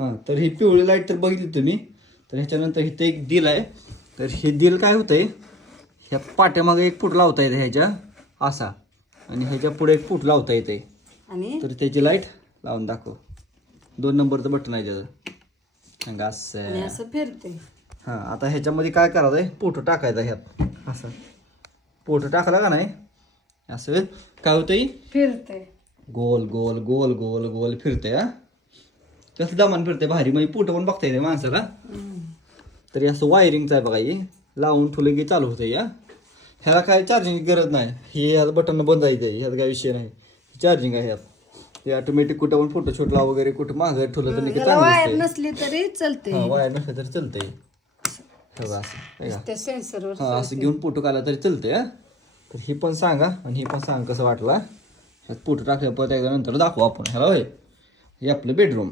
हां, तर ही पिवळी लाईट तर बघितली तुम्ही. तर ह्याच्यानंतर इथं एक दिल आहे. तर हे दिल काय होतंय, ह्या पाट्यामागे एक फूट लावता येते ह्याच्या असा, आणि ह्याच्या पुढे एक फूट लावता येते. आणि तर त्याची लाईट लावून दाखव. 2 नंबरचं बटन आहे त्याचं. सांगा असं. असं फिरते. हां, आता ह्याच्यामध्ये काय करायचं आहे, फोटो टाकायचा ह्यात असं. फोटो टाकला का नाही, असं काय होतंय, फिरते. गोल गोल गोल गोल गोल फिरते. हा, कसं दमान फिरते भारी, म्हणजे फोटो पण बघता येते माणसाला. तरी असं वायरिंगचं आहे बघा, हे लावून ठेवलं की चालू होतं. या ह्याला काय चार्जिंग गरज नाही, हे ह्याला बटन बंद आहे, ह्यात काय विषय नाही, चार्जिंग आहे ह्यात. हे ऑटोमॅटिक कुठं पण फोटो शूटला वगैरे कुठं मागं ठेवलं तर त्याला वायर नसली तरी चालते. हां, वायर नसलं तरी चालतंय. असं त्या सेन्सरवर हां, असं घेऊन फोटो काढला तरी चालतंय. हा, तर ही पण सांगा आणि ही पण सांगा कसं वाटला. ह्यात फोटो टाकल्या परत एकदा नंतर दाखवू आपण. ह्याला होय, हे आपलं बेडरूम.